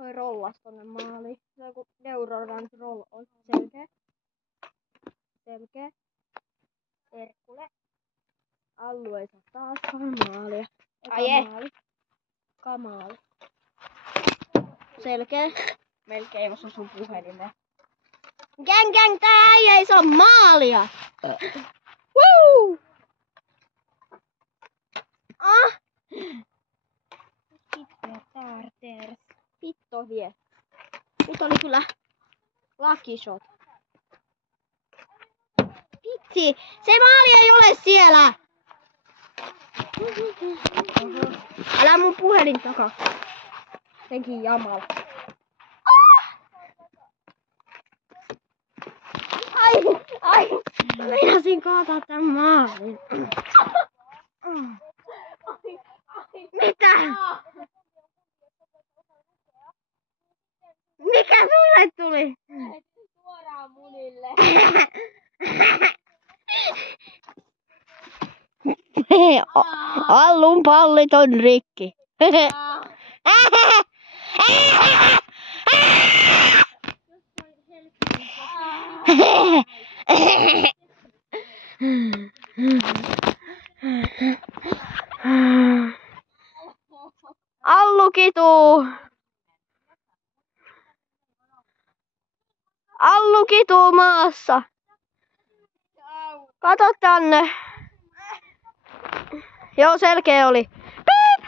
toi rollas tonne maaliin. Se on kun Neurorange roll on selkeä. Selkeä. Terkkule. Allu ei saa taaskaan maalia. Kamaali. Selkeä. Melkein osu sun puhelimeen. Gäng, tää äijä ei saa maalia! Woo! Ah! Vittu vie. Nyt oli kyllä lucky shot. Vitsi! Se maali ei ole siellä! Älä mun puhelin takaa. Senkin jamala. Ai! Meinasin kaataa tän maalin. Mitä? Mikä sulle tuli? Suoraan munille. Allun pallit on rikki. Allu kituu. Allu kituu maassa. Kato tänne. Joo, selkeä oli.